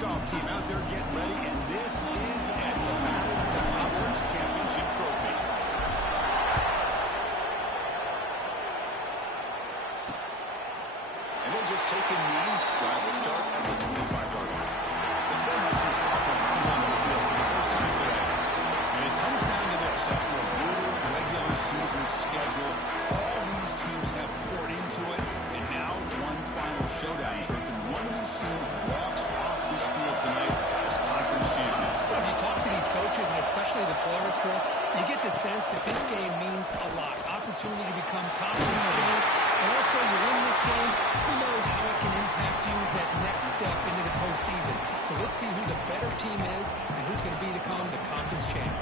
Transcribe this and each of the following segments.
kickoff team out there getting ready, and this is at the battle for the conference championship trophy. And they'll just take a knee. Drive will start at the 25-yard line. The Cornhuskers offense comes onto the field for the first time today. And it comes down to this. After a brutal regular season schedule, all these teams have poured into it, and now one final showdown. And one of these teams walks off this field tonight as conference champions. As you talk to these coaches, and especially the players, Chris, you get the sense that this game means a lot. Opportunity to become conference champs, and also you win this game, who knows how it can impact you that next step into the postseason. So let's see who the better team is and who's going to become the conference champ.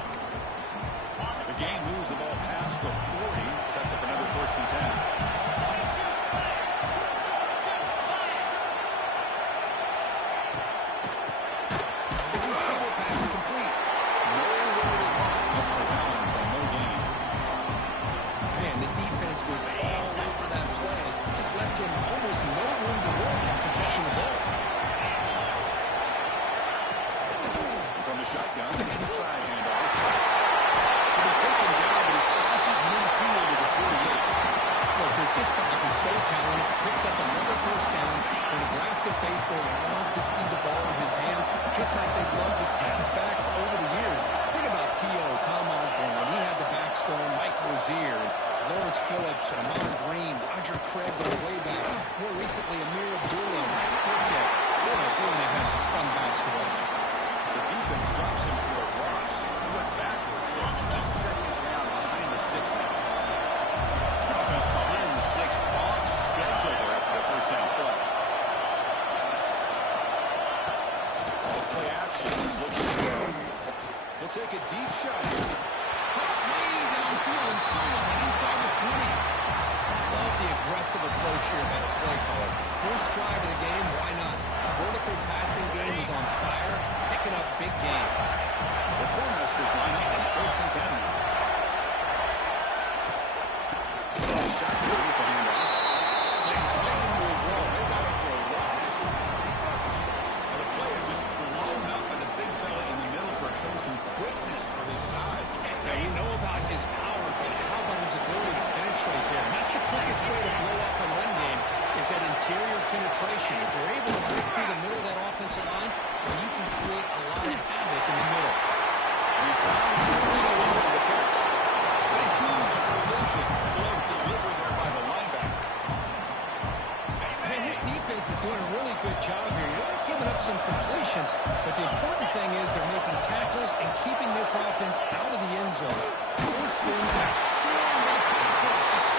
The game moves the ball past the 40, sets up another 1st and 10. Shotgun, inside handoff. He'll be taken down, but he crosses midfield to the 48. Well, Chris, this back is so talented, picks up another 1st down. The Nebraska faithful love to see the ball in his hands, just like they love to see the backs over the years. Think about T.O., Tom Osborne, when he had the backs going, Mike Rozier, Lawrence Phillips, Ahman Green, Roger Craig going way back. More recently, Amir Abdullah, Max Burkett. Boy, we're going to have some fun backs to watch. The defense drops him for a loss. He went backwards on the 2nd down behind the sticks now. Offense behind the sticks, off schedule there after the 1st down play. Off play action. He's looking to throw. He'll take a deep shot here. Way downfield and still on the inside the 20. Love the aggressive approach here by the play caller. First drive of the game, why not? Vertical passing game is on fire, picking up big gains. The Cornhuskers line up on 1st and 10 now. Shotgun, it's a handoff. Slings right into a wall. They got it for a loss. Well, the play is just blown up by the big fella in the middle for showing some quickness for his size. Now, you know about his power, but how about his ability to penetrate there? And that's the quickest way to blow up a run game, is that interior penetration. If you're able to break through the middle of that offensive line, well, you can create a lot of havoc in the middle. And he finds his alone for the catch. What a huge collision. Blow delivered there by the linebacker. Man, his defense is doing a really good job here. They're giving up some completions, but the important thing is they're making tackles and keeping this offense out of the end zone. Forcing surrounded by pass rush.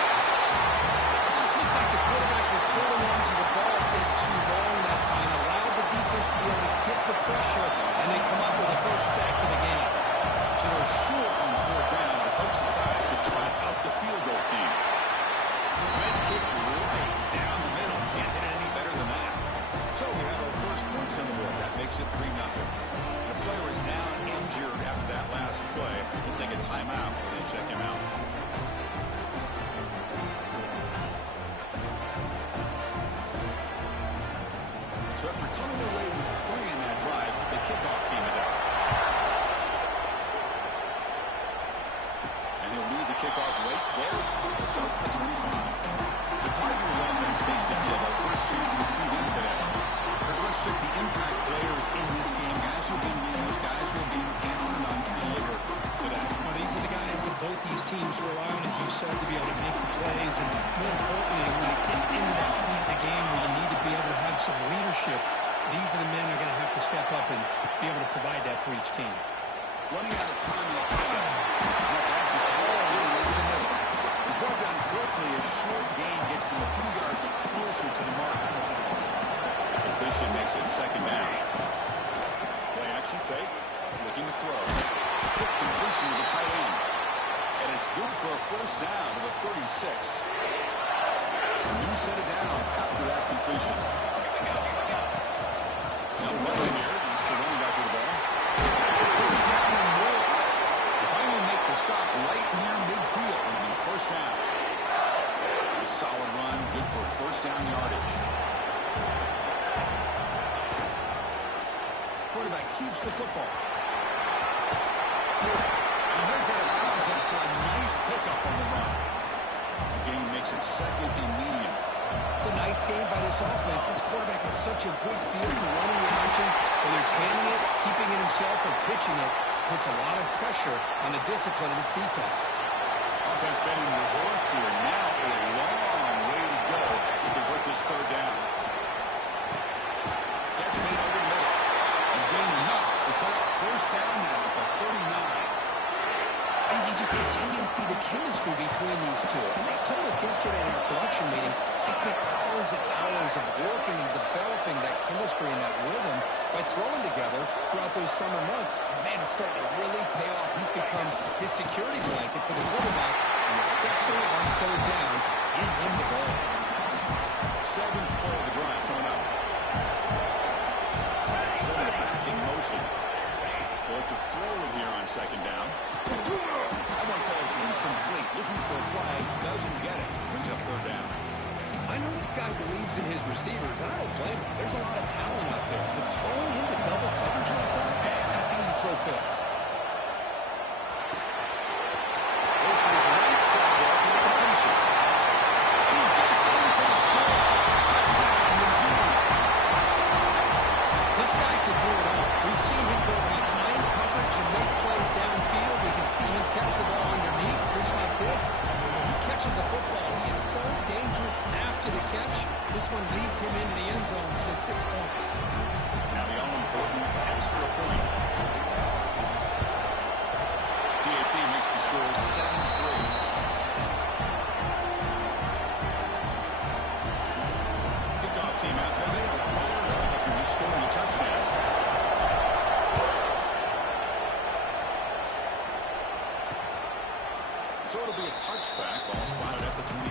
It just looked like the quarterback was holding on to the ball a bit too long that time, allowed the defense to be able to get the pressure, and they come up with the 1st sack of the game. So they're short on 4th down. The coach decides to trot out the field goal team. Red kick right down the middle. Can't hit it any better than that. So we have our 1st points on the board. That makes it 3-0. The player is down injured after that last play. We'll take a timeout and then check him out. So after coming away with 3 in that drive, the kickoff team is out. And he'll lead the kickoff right there. We'll start at 25. The Tigers offense takes the field. Our first chance to see them today. Let's check the impact players in this game. Guys who have been leaders, guys who have been counted on to deliver today. Well, these are the guys that both these teams rely on, as you said, to be able to make the plays. And more importantly, when it gets into that point in the game where you need to be able to have some leadership, these are the men that are going to have to step up and be able to provide that for each team. Running out of time in the pocket. That pass is all over the middle. He's brought down quickly. A short gain gets them a few yards closer to the mark. Completion makes it 2nd down. Play action fake. Looking to throw. Quick completion to the tight end. And it's good for a 1st down to the 36. A new set of downs after that completion. Now Weber here. He's the running back with the ball. That's the 1st down and more. They finally make the stop right near midfield. And the 1st down. A solid run. Good for 1st down yardage. keeps the football. And here's that allows him for a nice pickup on the run. The game makes it second and medium. It's a nice game by this offense. This quarterback has such a good feel for running the option, whether it's handing it, keeping it himself, or pitching it. Puts a lot of pressure on the discipline of this defense. Offense been in reverse here. Now a long way to go to convert this third down. Catch made over the middle. And gain enough to set up first down now at the 39. And you just continue to see the chemistry between these two. And they told us yesterday in our production meeting, they spent hours and hours of working and developing that chemistry and that rhythm by throwing together throughout those summer months. And, man, it's starting to really pay off. He's become his security blanket for the quarterback, and especially on third down, give him the ball. Seventh play of the drive coming up. Setting it back in motion. They'll have to throw it here on second down. That one falls incomplete. Looking for a flag. Doesn't get it. Brings up third down. I know this guy believes in his receivers. I don't blame him. There's a lot of talent out there. But throwing into double coverage like that, that's how you throw picks. Goes to his right side there for the completion. He gets in for the score. Touchdown, Mizzou. This guy could do it all. We've seen him go behind coverage and make plays downfield. We can see him catch the ball underneath, just like this. When he catches the football, he is so dangerous after the catch. This one leads him into the end zone for the 6 points. Now the all-important extra point. PAT makes the score 7-3. Kickoff team out there. They are fired up after just scoring a touchdown. So it'll be a touchback. Ball spotted at the 25.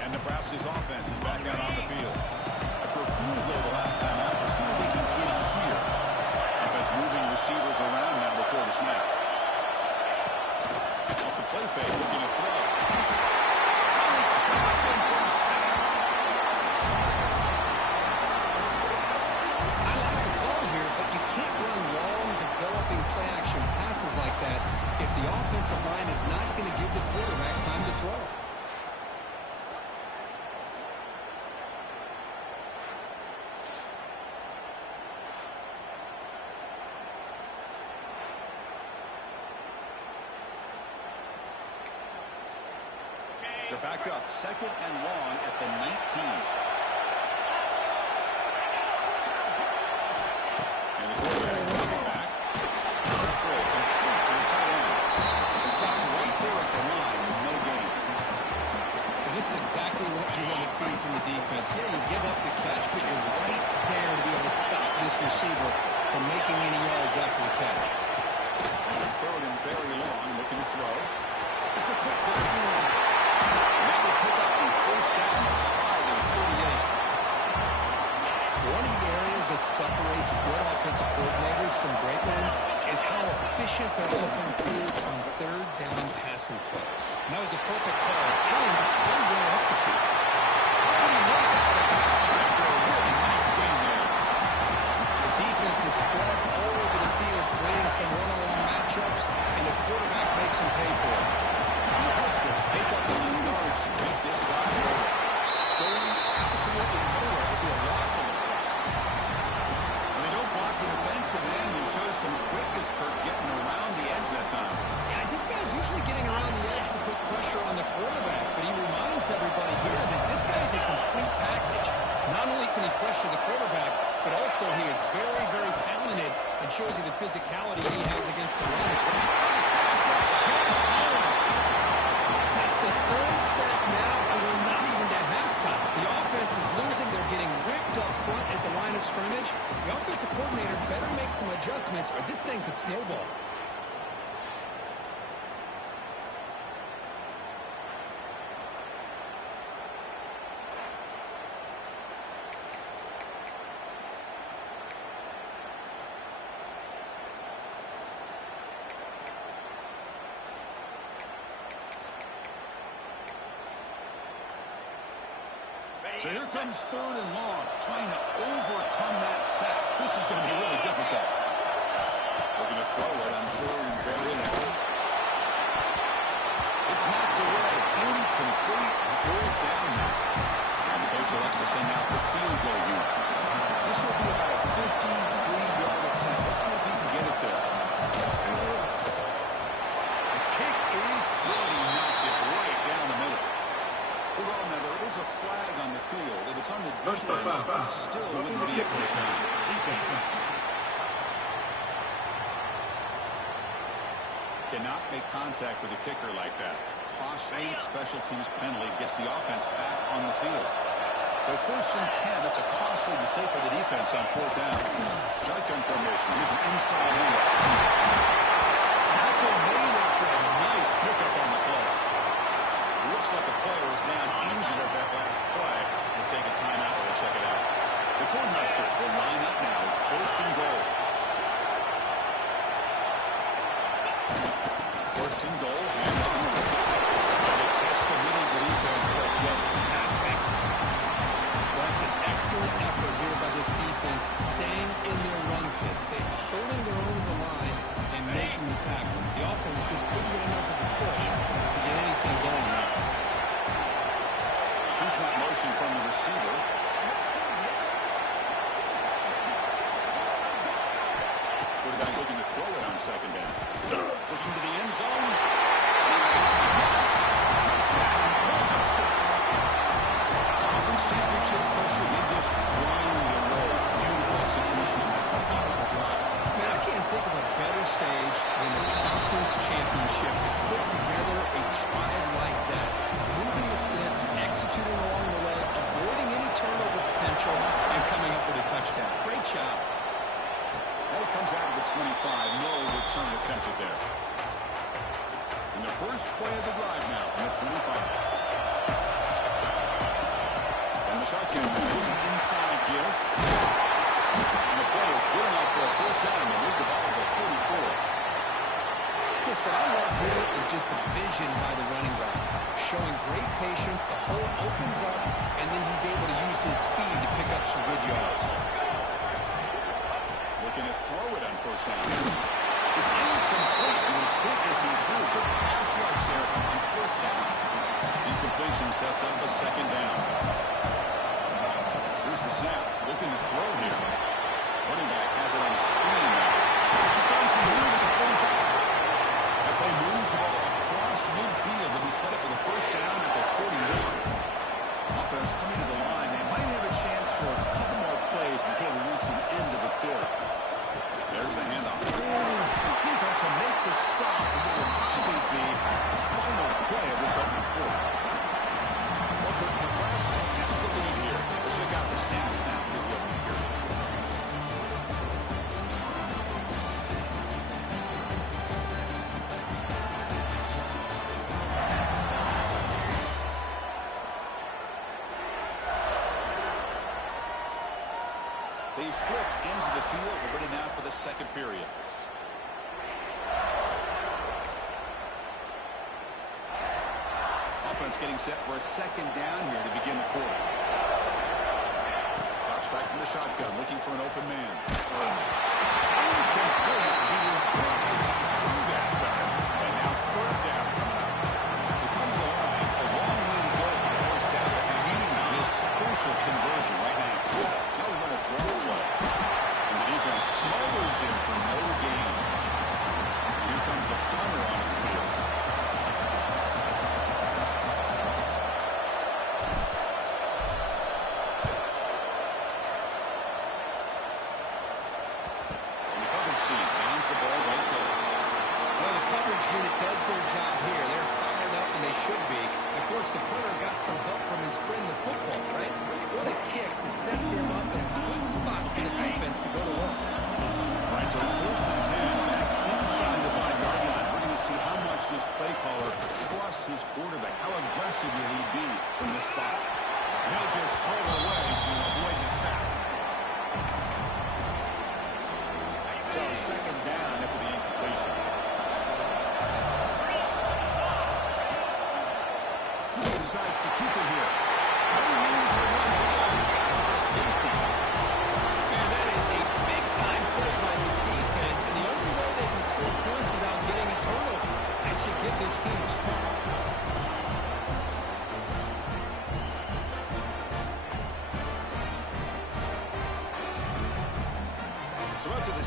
And Nebraska's offense is back out on the field. After a field goal the last time out, we'll see what they can get here. Offense moving receivers around now before the snap. Off the play fake, looking to throw. I like the call here, but you can't run long, developing play-action passes like that if the offensive line is not going to give the quarterback time to throw. They're back up, second and long at the 19. And the quarterback coming back. The throw complete to the tight end. Stop right there at the line with no gain. This is exactly what you want to see from the defense. Yeah, you give up the catch, but you're right there to be able to stop this receiver from making any yards after the catch. And third and very long, looking to throw. It's a quick play. Now they pick up the first down, a spy to the 38. One of the areas that separates good offensive coordinators from great ones is how efficient their offense is on third down passing plays. And that was a perfect call, and one well executed. And he runs out of the bounds after a really nice game there. The defense is spread all over the field, creating some one-on-one matchups, and the quarterback makes them pay for it. The Huskers pick up enough yards to make this drive over. Going absolutely nowhere to be a loss of it. When they don't block the defensive end, you show some quickness, Kirk, getting around the edge that time. Yeah, this guy's usually getting around the edge to put pressure on the quarterback, but he reminds everybody here that this guy's a complete package. Not only can he pressure the quarterback, but also he is very, very talented and shows you the physicality he has against the run as well. That's the third sack now, and we're not even to halftime. The offense is losing. They're getting ripped up front at the line of scrimmage. The offensive coordinator better make some adjustments or this thing could snowball. So here comes 3rd and long, trying to overcome that sack. This is going to be really difficult. Looking to throw it on 3rd and very long. It's knocked away. Incomplete. 4th down now. And the coach elects to send out the field goal unit. This will be about a 53-yard attempt. Let's see if he can get it there. The kick is good. He knocked it right down the middle. Well, now there is a flag on the field. If it's on the defense, it still wouldn't be a first down. Cannot make contact with a kicker like that. Costly special teams penalty gets the offense back on the field. So 1st and 10, that's a costly mistake for the defense on 4th down. Shotgun formation, here's an inside handoff. Tackle made after a nice pickup on the play. Looks like a player was down injured at that last play. We'll take a timeout while they check it out. The Cornhuskers will line up now. It's 1st and goal. 1st and goal, hand off. They test the middle of the defense, but get nothing. That's an excellent effort here by this defense, staying in their run fits. They're holding their own to the line and making the tackle. The offense just couldn't get enough of a push to get anything going there. Decent motion from the receiver. Quarterback looking to throw it on 2nd down. Looking to the end zone. There's the catch. Touchdown, Cornhuskers. Conference championship pressure, they just grinding away. Beautiful execution on that methodical drive. Man, I can't think of a better stage than the conference championship to put together a drive like that. Moving the sticks, executing along the way, avoiding any turnover potential, and coming up with a touchdown. Great job. Well, it comes out of the 25. No return attempted there. And the first play of the drive now from the 25. And the shotgun, there's an inside give. And the play is good enough for a first down. They move the ball to the 44. Chris, what I love here is just the vision by the running back. Showing great patience, the hole opens up, and then he's able to use his speed to pick up some good yards. Looking to throw it on 1st down. It's incomplete. It was hit as he threw. Good pass rush there on 1st down. Incompletion sets up a 2nd down. Here's the snap. Looking to throw here. Running back has it on the screen now. He's throwing some room at the 45. That play moves the ball across midfield to be set up for the 1st down at the 41. Offense coming to the line. They might have a chance for a couple more plays before we reach the end of the quarter. There's the handoff. Defense will make the stop, and it will probably be the final play of this opening quarter. Well, Nebraska has the lead here. We'll check out the stats now for the opening period. They flipped ends of the field. We're ready now for the 2nd period. Offense getting set for a 2nd down here to begin the quarter. Drops back from the shotgun, looking for an open man. It's incomplete. He was hit as he threw that time. And now 3rd down coming up. They come to the line. A long way to go for the 1st down. But they need this crucial conversion right now. Now we run a draw play. And the defense smothers him for no gain. Here comes the punter on the field. And the coverage seat downs the ball right there.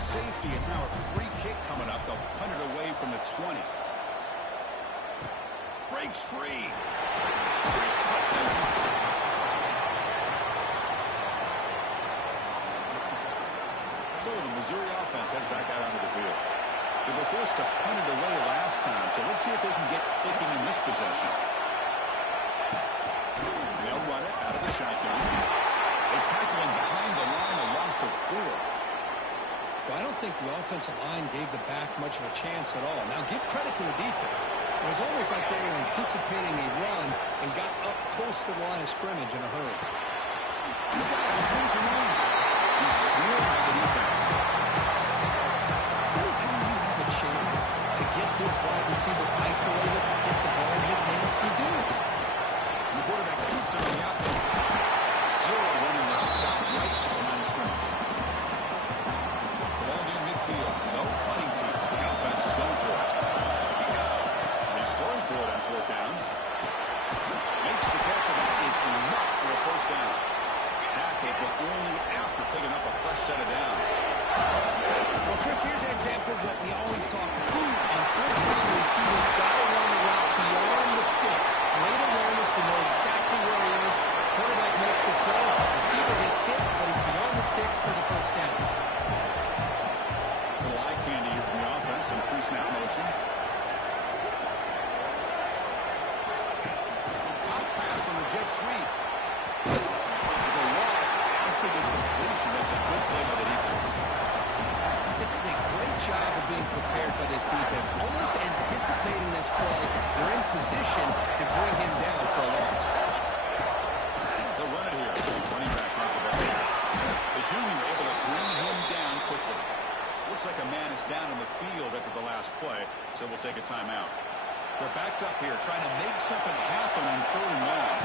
safety. It's now a free kick coming up. They'll punt it away from the 20. Breaks free. Great cut down. So the Missouri offense heads back out onto the field. They were forced to punt it away last time, so let's see if they can get clicking in this possession. They'll run it out of the shotgun. They tackle him behind the line, a loss of 4. Well, I don't think the offensive line gave the back much of a chance at all. Now, give credit to the defense. It was almost like they were anticipating a run and got up close to the line of scrimmage in a hurry. He's got his hands around. He's swarmed by the defense. Anytime you have a chance to get this wide receiver isolated, to get the ball in his hands, you do. The quarterback keeps it on the option. Zero running route stop right at the line of scrimmage. Ball near midfield. No punting team. The offense is going for it. He's throwing for it on 4th down. Makes the catch, and that is enough for a 1st down. Tackled, but only after picking up a fresh set of downs. Well, Chris, here's an example of what we always talk about. On 4th down, the receiver's got to run the route beyond the sticks. Great awareness to know exactly where he is. Quarterback makes the throw. Receiver gets hit, but he's beyond the sticks for the 1st down. Little eye candy here from the offense in pre-snap motion. A pop pass on the jet sweep. There's a loss after the completion. That's a good play by the defense. This is a great job of being prepared by this defense. Almost anticipating this play. They're in position to bring him down for a loss. They'll run it here. Running back has the ball. The junior able to bring him down quickly. Looks like a man is down in the field after the last play, so we'll take a timeout. They're backed up here, trying to make something happen on 3rd and long.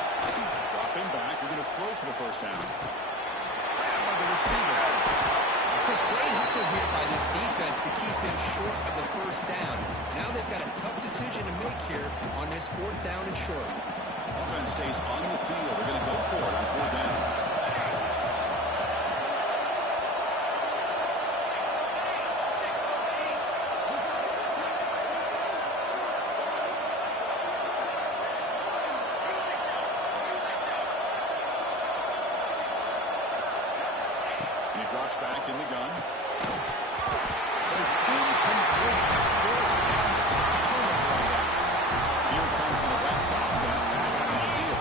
Dropping back, they're going to throw for the 1st down. Grabbed by the receiver. Chris, great effort here by this defense to keep him short of the 1st down. Now they've got a tough decision to make here on this 4th down and short. Offense stays on the field. They're going to go for it on 4th down. He drops back in the gun. But it's incomplete. Here comes the Nebraska offense back out on the field.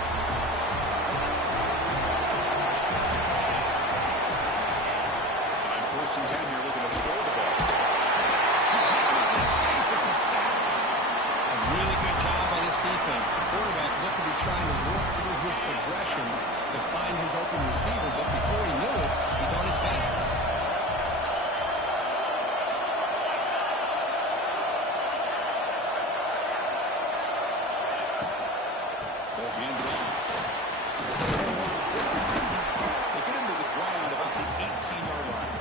On 1st and 10 here, looking to throw the ball. Escape, it's a sack. A really good job by this defense. The quarterback looked to be trying to work through his progressions to find his open receiver, but before he knew it, he's on his back. They'll hand it off. They get him to the ground about the 18-yard line.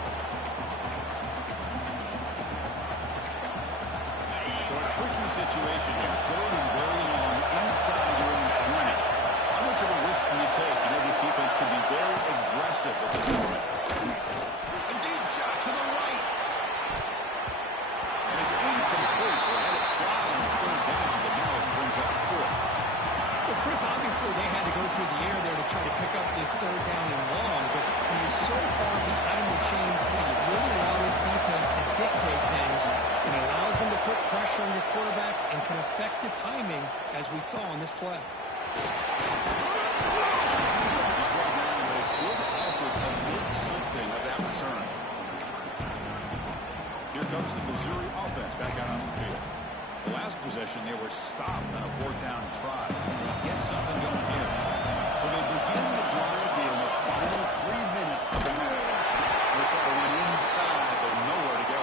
So a tricky situation here. 3rd and very long inside your own 20. How much of a risk can you take? You know this defense could be very aggressive at this moment. A deep shot to the right. And it's incomplete. They had it fly on 3rd down, but now it brings up 4th. Well, Chris, obviously they had to go through the air there to try to pick up this 3rd down and long, but when you're so far behind the chains, you really allow this defense to dictate things, and it allows them to put pressure on your quarterback and can affect the timing, as we saw on this play. He's brought down with a good effort to make something of that return. Here comes the Missouri offense back out on the field. The last possession, they were stopped on a 4th down try. They get something going here. So they begin the drive here in the final 3 minutes of the half. They'll try to run inside, but nowhere to go.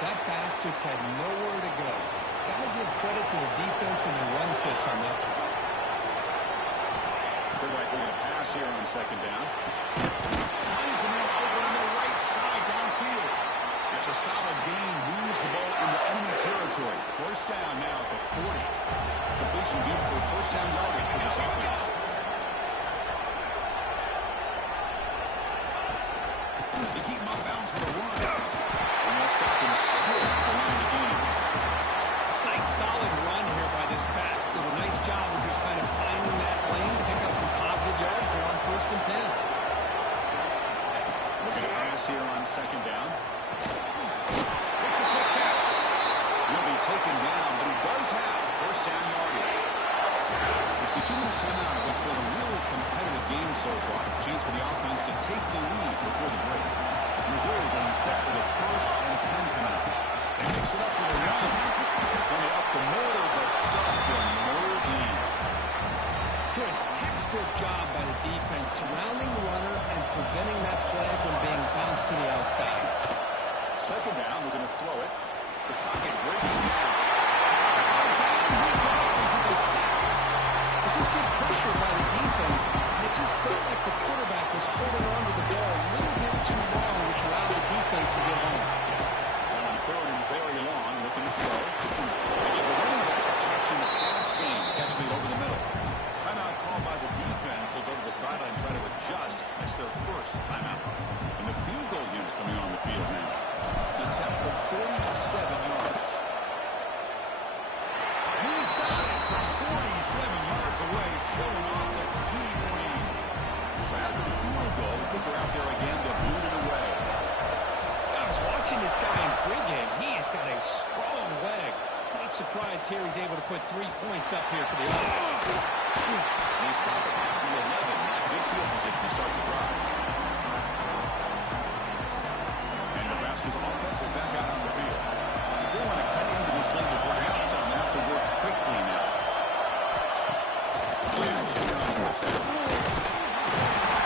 That back just had nowhere to go. Got to give credit to the defense and the run fits on that play. Quarterback looking to pass here on 2nd down. Finds him over on the right side downfield. That's a solid gain. Moves the ball into enemy territory. 1st down now at the 40. Completion good for 1st down yardage for this offense. They keep him up 1st and 10. Looking to pass here on 2nd down. Makes a quick catch. He'll be taken down, but he does have 1st down yardage. It's the 2-minute timeout of what's been a really competitive game so far. Chance for the offense to take the lead before the break. Missouri getting set with a 1st and 10 come out. They mix it up with a run. Run it up the middle, but stuffed for no gain. Chris, textbook job by the defense surrounding the runner and preventing that play from being bounced to the outside. 2nd down, we're going to throw it. The pocket breaking down. This is good pressure by the defense, and it just felt like the quarterback was holding on to the ball a little bit too long, which allowed the defense to get home. On 3rd and very long, looking to throw. They give the running back a touch in the pass game. Catch me over the middle. Timeout called by the defense. Will go to the sideline and try to adjust. That's their 1st timeout. And the field goal unit coming on the field now. Attempt for 47 yards. He's got it from 47 yards away, showing off the deep range. So after the field goal, I think we're out there again to boot it away. I was watching this guy in pregame. He has got a strong leg. Not surprised here he's able to put 3 points up here for the offense. And they stop it at the 11. Good field position to start the drive. And Nebraska's offense is back out on the field. They want to cut into this lead before halftime. They have to work quickly now. Flash here on 1st down.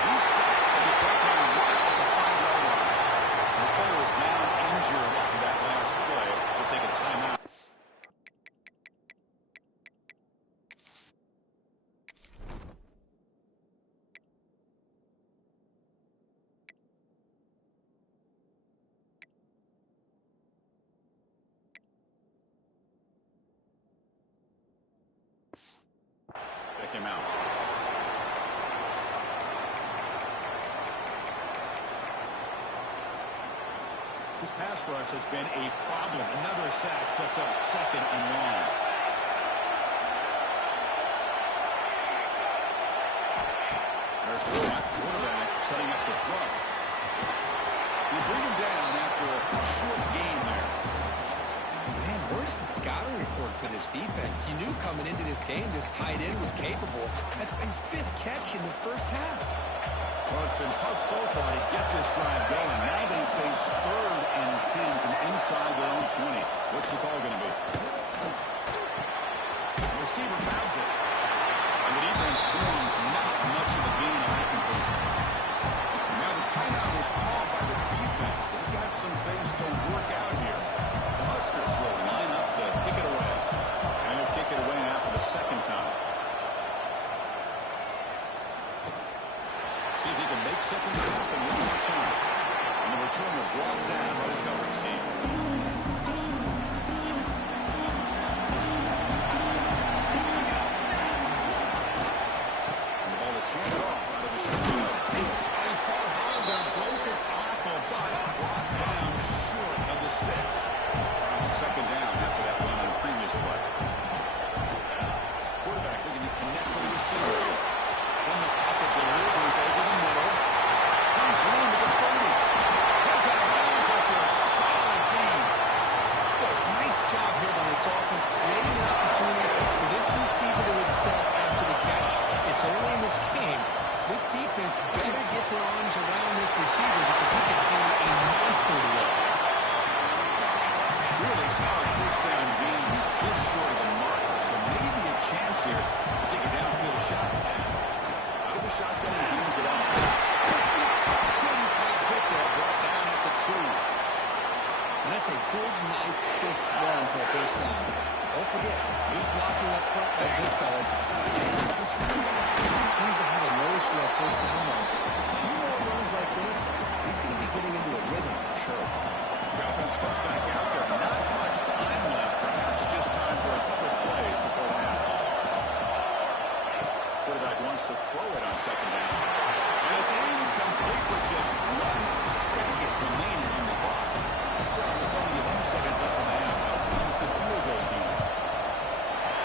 He's sacked to be brought down right at the 5-yard line. The player is down injured after that last play. We'll take a timeout. Check him out. This pass rush has been a problem. Another sack sets up 2nd and long. There's the quarterback setting up the throw. They bring him down after a short game there. Man, where's the scouting report for this defense? You knew coming into this game this tight end was capable. That's his 5th catch in this 1st half. Well, it's been tough so far to get this drive going. Now they face 3rd and 10 from inside their own 20. What's the call going to be? The receiver grabs it. And the defense swarms. Not much of a gain on that completion. Now the timeout was called by the defense. They've got some things to work out here. The Huskers will line up to kick it away. And they'll kick it away now for the 2nd time. See if he can make something happen one more time. And the returner brought down by the coverage team. And the ball is handed off out of the shotgun. And he fought hard there, broke a tackle, but brought down short of the sticks. 2nd down after that run on the previous play. Quarterback looking to connect with the receiver. Then the pocket delivers over the middle. Finds room to the 30. Goes out of bounds after a solid gain. Nice job here by this offense, creating an opportunity for this receiver to excel after the catch. It's early in this game, so this defense better get their arms around this receiver because he could be a monster to work. Really solid 1st down gain. He's just short of the marker, so maybe a chance here to take a downfield shot. Out of the shotgun, he hands it off. Couldn't quite get there, brought down at the 2. And that's a good, nice, crisp run for a 1st down. Don't forget, good blocking up front by Goodfellas. And this running seems to have a nose for that 1st down run. A few more runs like this, he's going to be getting into a rhythm for sure. The offense comes back out there. Not much time left. Perhaps just time for a couple plays before the half. Quarterback wants to throw it on 2nd down. And it's incomplete with just 1 second remaining on the clock. So with only a few seconds left in the half, out comes the field goal unit.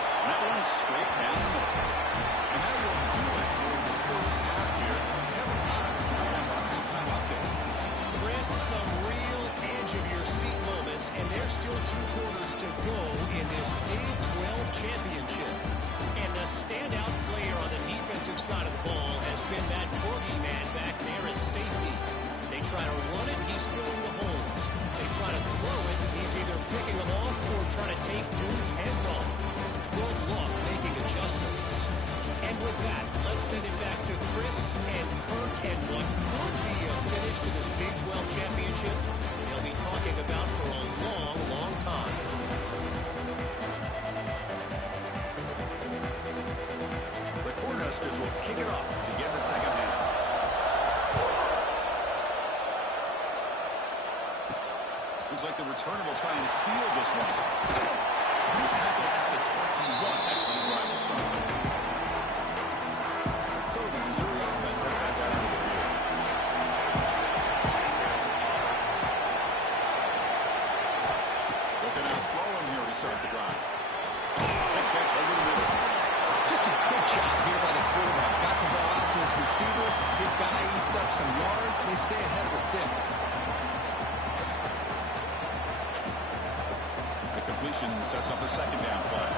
And that one's straight down the middle. And that will do it for the 1st half here. try to run it, he's throwing the holes. They try to throw it, he's either picking them off or trying to take dudes' heads off. Good luck making adjustments. And with that, let's send it back to Chris and Kirk and what could be a finish to this Big 12 championship they'll be talking about for a long, long time. The Cornhuskers will kick it off to begin the second half. Looks like the returner will try and field this one. He's tackled at the 21. That's where the drive will start. So the Missouri offense head back out onto the field. Looking out flowing here to start the drive. Big catch over the middle. Just a quick job here by the quarterback. Got the ball out to his receiver. His guy eats up some yards. They stay ahead of the sticks. The completion sets up a second down play.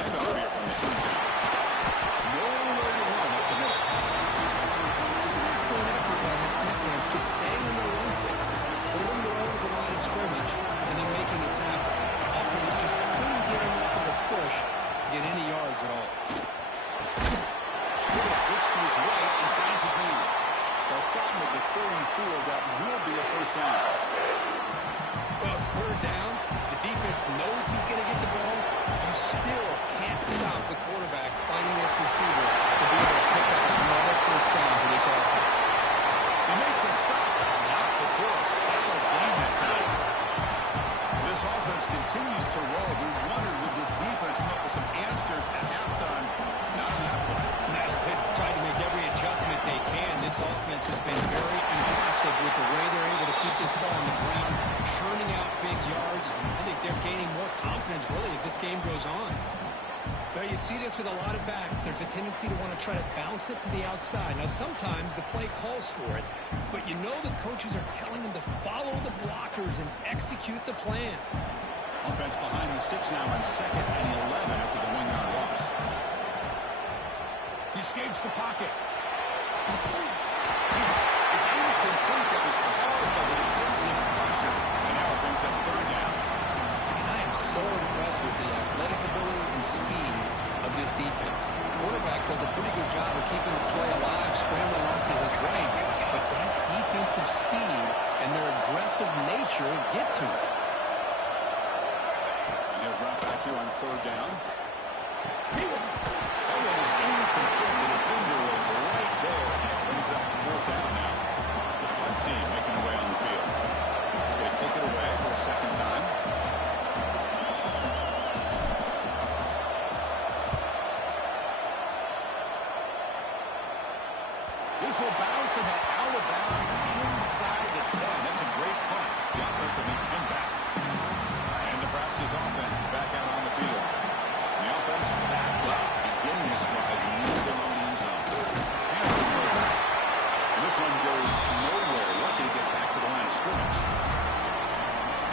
And over here from the short down. Nowhere to run up the middle. It's an excellent effort by this defense, just staying in their run fix, holding their own at the line of scrimmage, and then making a tackle. Offense just couldn't get enough of a push to get any yards at all. Looks to his right and finds his man. They'll stop him at the 34. That will be a first down. Well, it's third down. The defense knows he's going to get the ball. You still can't stop the quarterback finding this receiver to be able to pick up another first down for this offense. They make the stop. Not before a solid game that time. This offense continues to roll. We wondered, would this defense come up with some answers at halftime? Not on that one. Now, they've tried to make every adjustment they can. This offense has been very impressive with the way they're able to keep this ball on the ground, churning out big yards. I think they're gaining more confidence, really, as this game goes on. Now, you see this with a lot of backs. There's a tendency to want to try to bounce it to the outside. Now, sometimes the play calls for it, but you know the coaches are telling them to follow the blockers and execute the plan. Offense behind the 6 now on 2nd and 11 after the 1-yard loss. He escapes the pocket. It's incomplete. That was caused by the defensive pressure. And now it brings up third down. And I am so impressed with the athletic ability and speed of this defense. The quarterback does a pretty good job of keeping the play alive, scrambling off to his right. But that defensive speed and their aggressive nature get to him. And he'll drop back here on third down. That one is incomplete. The defender was right there. And it brings up fourth down now. Our team making their way on the field. Going to kick it away for a second time. This will bounce and head out of bounds inside the 10. That's a great punt. The offense will be pinned back. And Nebraska's offense is back out on the field. And the offense back up, beginning this drive near their own end zone. And this one goes nowhere. Lucky to get back to the line of scrimmage.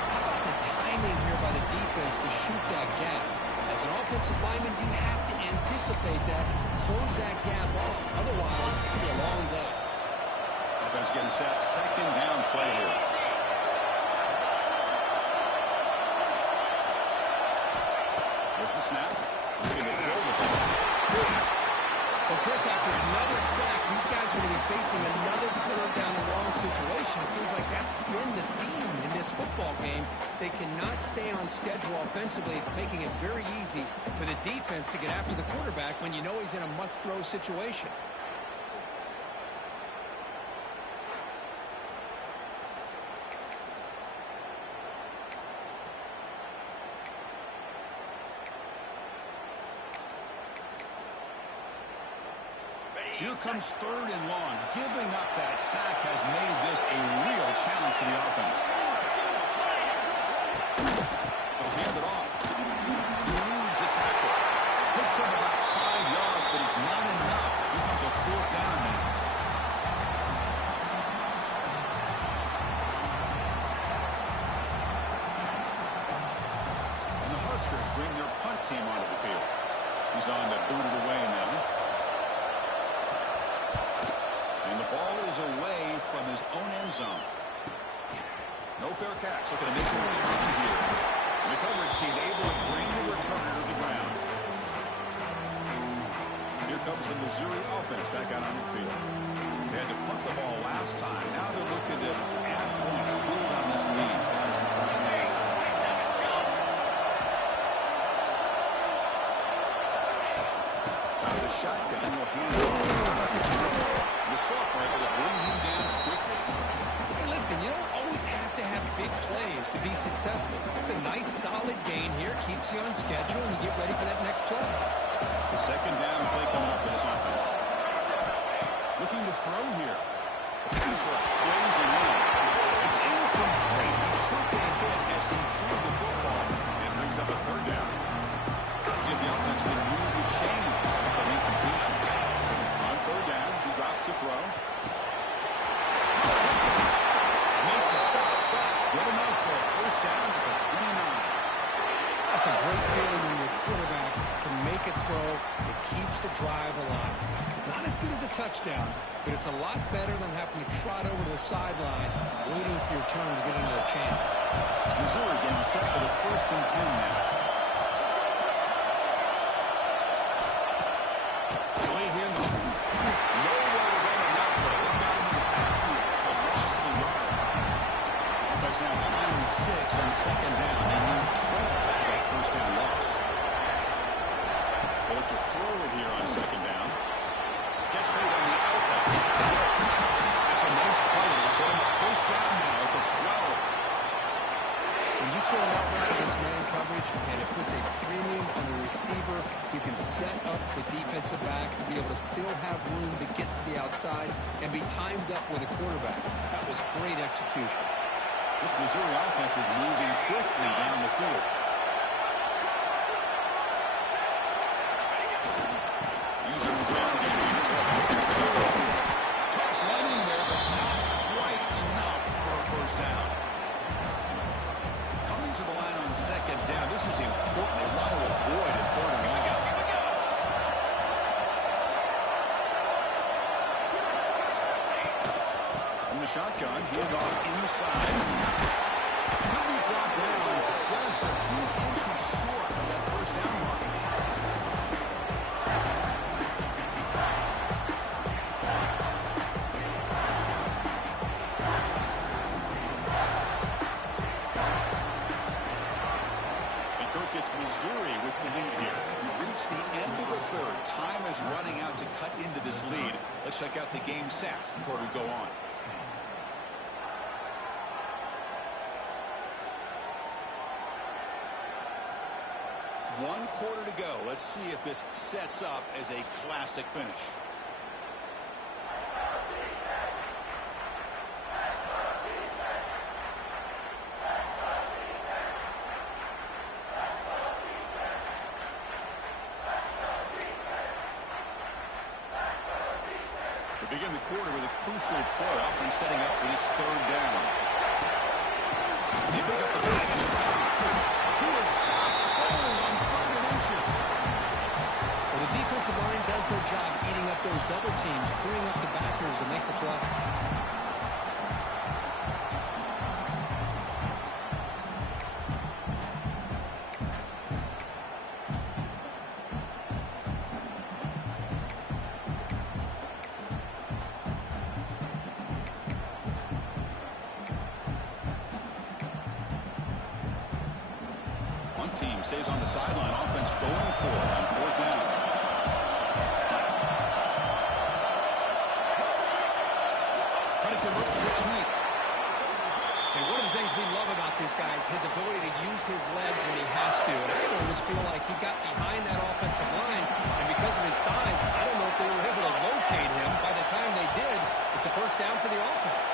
How about the timing here by the defense to shoot that gap? As an offensive lineman, you have to anticipate that, close that gap off. Otherwise, it could be a long day. Offense getting set. Second down play here. There's the snap. Looking to throw the ball. Well, Chris, after another sack, these guys are going to be facing another third down and long situation. It seems like that's been the theme in this football game. They cannot stay on schedule offensively, making it very easy for the defense to get after the quarterback when you know he's in a must-throw situation. Here comes third and long. Giving up that sack has made this a real challenge for the offense. They'll hand it off. Eludes the tackle. Picks up about 5 yards, but it's not enough. Here comes a fourth down now. And the Huskers bring their punt team onto the field. He's on to boot it away now. And the ball is away from his own end zone. No fair catch. Looking to make a return here. And the coverage team able to bring the returner to the ground. Here comes the Missouri offense back out on the field. They had to punt the ball last time. Now they're looking to add points, build on this lead. Out of the shotgun, will hand it off. The sophomore able to bring him down quickly. Hey, listen, you don't always have to have big plays to be successful. It's a nice, solid gain here. Keeps you on schedule, and you get ready for that next play. The second down play coming up for this offense. Looking to throw here. Pass rush closing in. It's incomplete. He took a hit as he pulled the football and brings up a third down. See if the offense can move the chains with an incompletion. On third down, he drops to throw. Make the stop, but good enough for a first down at the 29. That's a great feeling when your quarterback can make a throw that keeps the drive alive. Not as good as a touchdown, but it's a lot better than having to trot over to the sideline, waiting for your turn to get another chance. Missouri getting set for the 1st and 10 now. Play here. Nowhere to run on that play. They got him in the backfield. It's a loss of a yard. Offense now behind the 6 on second down. They need 12 back that first down loss. They look to throw it here on second down. Catch made on the outlet. That's a nice play. It'll set him up first down now at the 12. When you throw out right against man coverage and it puts a premium on the receiver, you can set up the defensive back to be able to still have room to get to the outside and be timed up with a quarterback. That was great execution. This Missouri offense is moving quickly down the field. Using the ground game. Tough running there, but not quite enough for a first down. Coming to the line on second down. This is important. They want to avoid a third and long. From the shotgun, handoff inside. Could be brought down just a few inches short of that first down mark. And Kirk gets Missouri with the lead here. We reach the end of the third. Time is running out to cut into this lead. Let's check out the game stats before we go on. One quarter to go. Let's see if this sets up as a classic finish. We begin the quarter with a crucial play. Offense setting up for this third down. They pick up the first down. He is stopped. On 3rd inches. Well, the defensive line does their job eating up those double teams, freeing up the backers to make the play. Team stays on the sideline. Offense going for it on 4th down. Heineken look for the sweep. And one of the things we love about this guy is his ability to use his legs when he has to. And I always feel like he got behind that offensive line, and because of his size, I don't know if they were able to locate him. By the time they did, it's a first down for the offense.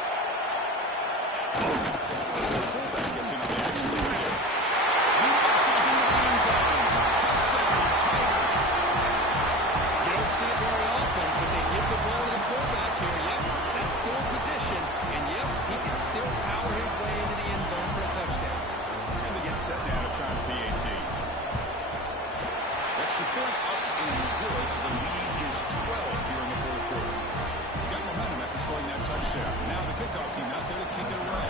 The fullback gets into the action. He rushes into the end zone. Touchdown, Tigers. You don't see it very often, but they give the ball to the fullback here. Yep, that's still position, and yep, he can still power his way into the end zone for a touchdown. And they get set now to try the PAT. Extra point up and good, so the lead is 12 here in the 4th quarter. We got momentum at catch there. Now the kickoff team out there to kick it away.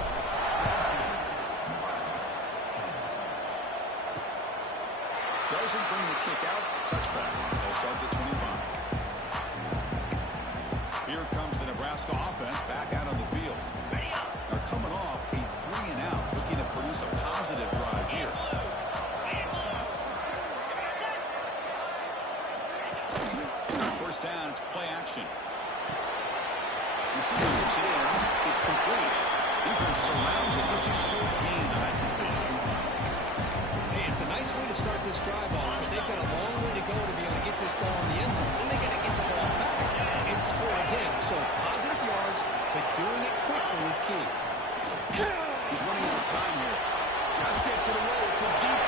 Doesn't bring the kick out. Touchback. They'll start at the 25. Here comes the Nebraska offense back out on the field. They're coming off a 3-and-out, looking to produce a positive drive here. First down, it's play action. Receiver puts it in. It's complete. Defense surrounds it. Just a short gain on that completion. Hey, it's a nice way to start this drive off, but they've got a long way to go to be able to get this ball in the end zone. Then they got to get the ball back and score again. So positive yards, but doing it quickly is key. He's running out of time here. Just gets it away. It's a deep.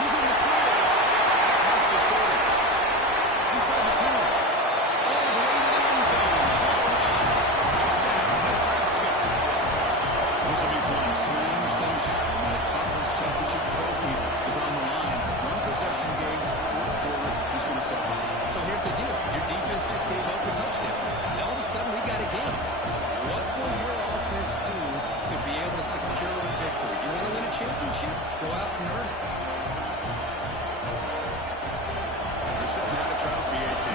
He's in the clear. Past the 30. Inside the 10. All the way to the end zone. Touchdown, Nebraska. This will be fun. Strange things happen when the conference championship trophy is on the line. One possession game, fourth quarter, who's going to step up? So here's the deal. Your defense just gave up a touchdown. Now all of a sudden we got a game. What will your offense do to be able to secure a victory? You want to win a championship? Go out and earn it. They're setting out to try out BAT.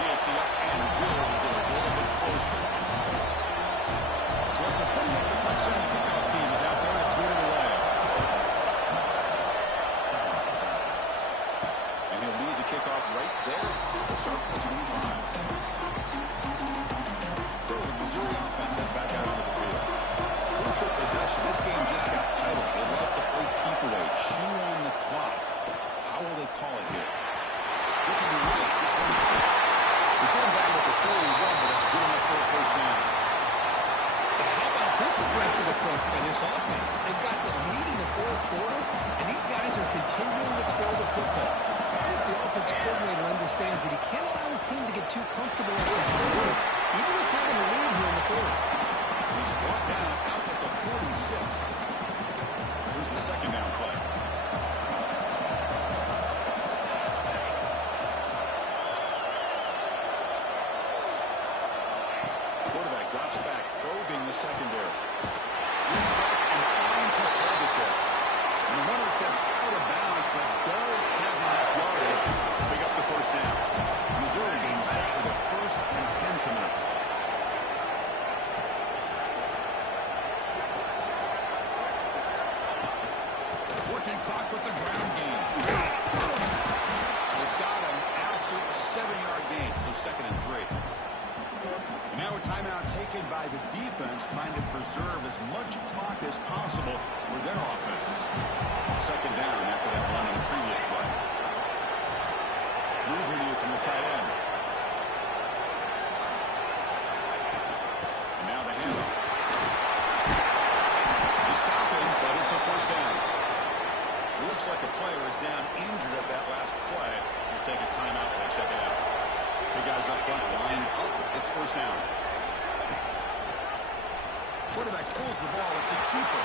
BAT up and good. He did a little bit closer. So after putting up the touchdown, the kickoff team is out there to boot it away. And he'll lead the kickoff right there. We'll start at the 25. So the Missouri offense heads back out onto the field. Crucial possession. This game just got titled. They love to play keep away, chew on the clock. How will they call it here? Looking right. This one kick. They're getting back at the 31, but that's good enough for a first down. How about this aggressive approach by this offense? They've got the lead in the fourth quarter, and these guys are continuing to throw the football. I think the offensive coordinator understands that he can't allow his team to get too comfortable and complacent, even with having a lead here in the fourth. He's brought down out at the 46. Here's the second down play. Quarterback drops back, probing the secondary. Looks back and finds his target there. And the runner steps out of bounds, but does have enough yardage to pick up the first down. Missouri getting set for the 1st and 10 coming up. Working clock with the ground game. They've got him after a 7-yard gain, so 2nd and 3. And now a timeout taken by the defense, trying to preserve as much clock as possible for their offense. 2nd down after that run in the previous play. Moving you from the tight end. And now the handoff. He's stopping, but it's a first down. It looks like a player is down injured at that last play. We'll take a timeout while they check it out. Two guys up front, line up. It's first down. Quarterback pulls the ball. It's a keeper.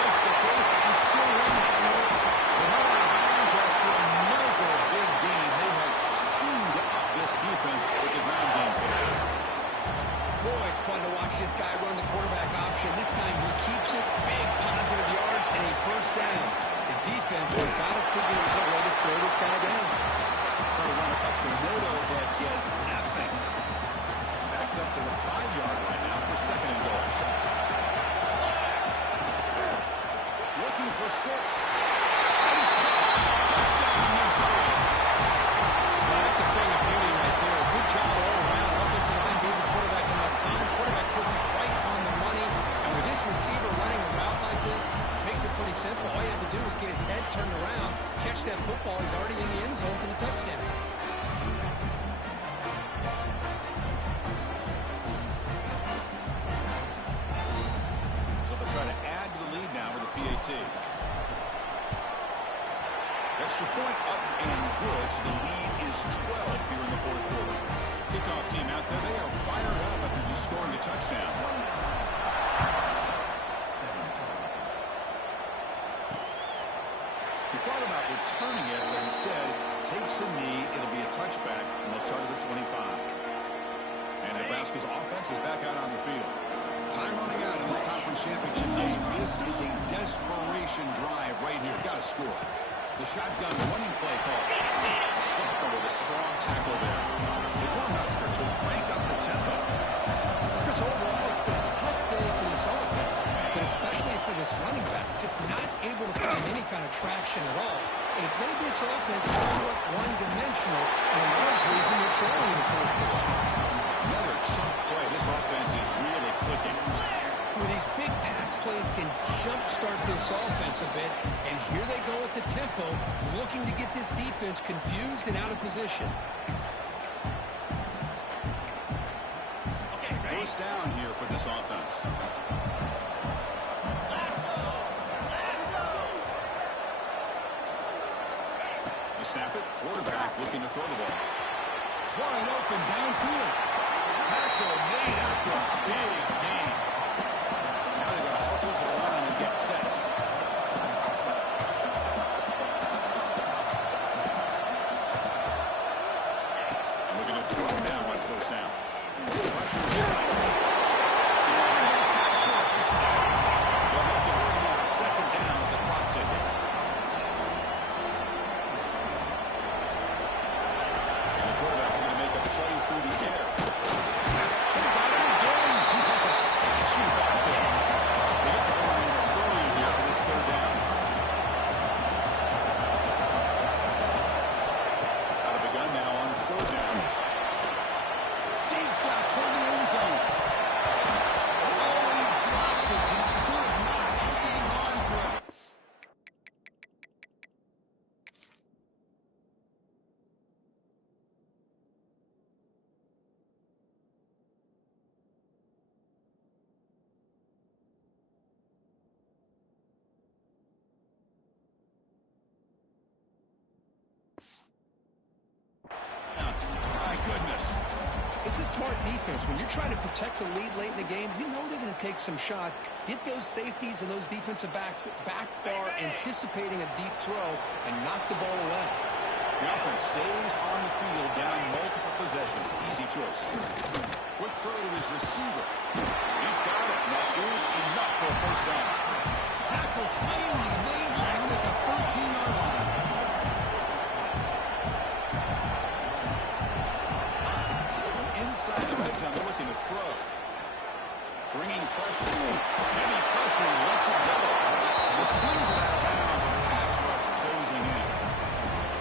Gets the first. He's still running. The hell out of bounds after another big game. They have chewed up this defense with the ground game today. Boy, it's fun to watch this guy run the quarterback option. This time he keeps it, big positive yards, and a first down. The defense has got to figure out a way to slow this guy down. Try to run it up the middle, but get nothing. Backed up to the 5-yard line now for 2nd and goal. Looking for 6. And it's caught. Touchdown, Missouri. Well, that's a thing of beauty right there. Good job all around. Offensive line gave the quarterback enough time. Quarterback puts it right on the money. And with this receiver running a route like this, makes it pretty simple. All you have to do is get his head turned around, catch that football. He's already in the end zone for the touchdown. So they'll try to add to the lead now with a PAT. Extra point up and good, so the lead is 12 here in the fourth quarter. Kickoff team out there, they are fired up after just scoring a touchdown. He thought about returning it, but instead this conference championship game. This is a desperation drive right here. Got to score. The shotgun running play call. Soccer with a strong tackle there. The Cornhuskers will crank up the tempo. Chris, overall, it's been a tough day for this offense, but especially for this running back, just not able to find any kind of traction at all. And it's made this offense somewhat one-dimensional, and a large reason they're trailing in the fourth quarter. Another chunk play. This offense is really clicking. Where these big pass plays can jumpstart this offense a bit, and here they go at the tempo, looking to get this defense confused and out of position. First down here for this offense. You snap it. Quarterback looking to throw the ball. Wide open downfield. Tackle made after a big gain. Now they've got to hustle to the line and get set. And looking to throw down on first down. Pressure's right. They'll have to hurry now. Second down with the clock ticking. And the quarterback is going to make a play through the air. They got him again. He's like a statue back there. They get the ball in early here for this third down. Out of the gun now on third down. Deep shot toward the end zone. Oh, he dropped it. He could not hang on for it. My goodness. This is smart defense. When you're trying to protect the lead late in the game, you know they're going to take some shots, get those safeties and those defensive backs back far, anticipating a deep throw, and knock the ball away. The offense stays on the field down multiple possessions. Easy choice. Quick throw to his receiver. He's got it. That is enough for a first down. Tackle finally laid down at the 13-yard line. Inside the red zone, they're looking to throw. Bringing pressure. Heavy pressure. He lets it go. This flings it out of bounds and a pass rush closing in.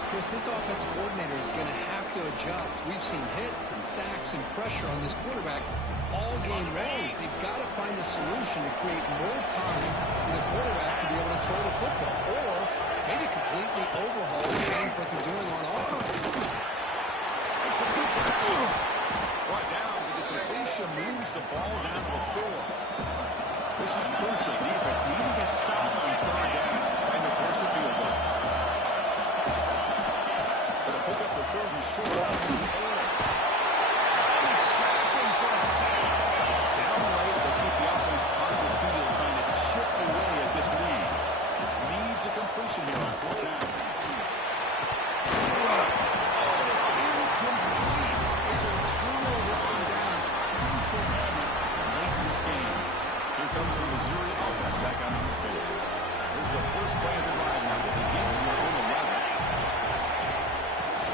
Chris, this offensive coordinator is going to have to adjust. We've seen hits and sacks and pressure on this quarterback all game long. They've got to find a solution to create more time for the quarterback to be able to throw the football, or maybe completely overhaul and change what they're doing on offense. It's a good brought down with the completion, moves the ball down to the 4. This is crucial. Defense needing a stop on third down, trying to force a field goal. But to pick up the third and short out in the air. Trapping for a sack. Down the way to keep the offense on the field, trying to chip away at this lead. Needs a completion here on fourth down. It's incomplete. It's a turnover on downs. Crucial moment late in this game. Here comes the Missouri offense back on the field. Here's the first play of the drive now to begin from their own 11.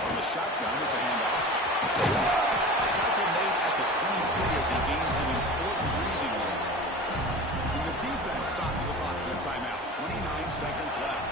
On the shotgun, it's a handoff. Tackle made at the 23 as he gains some important breathing room. And the defense stops the clock with a timeout. 29 seconds left.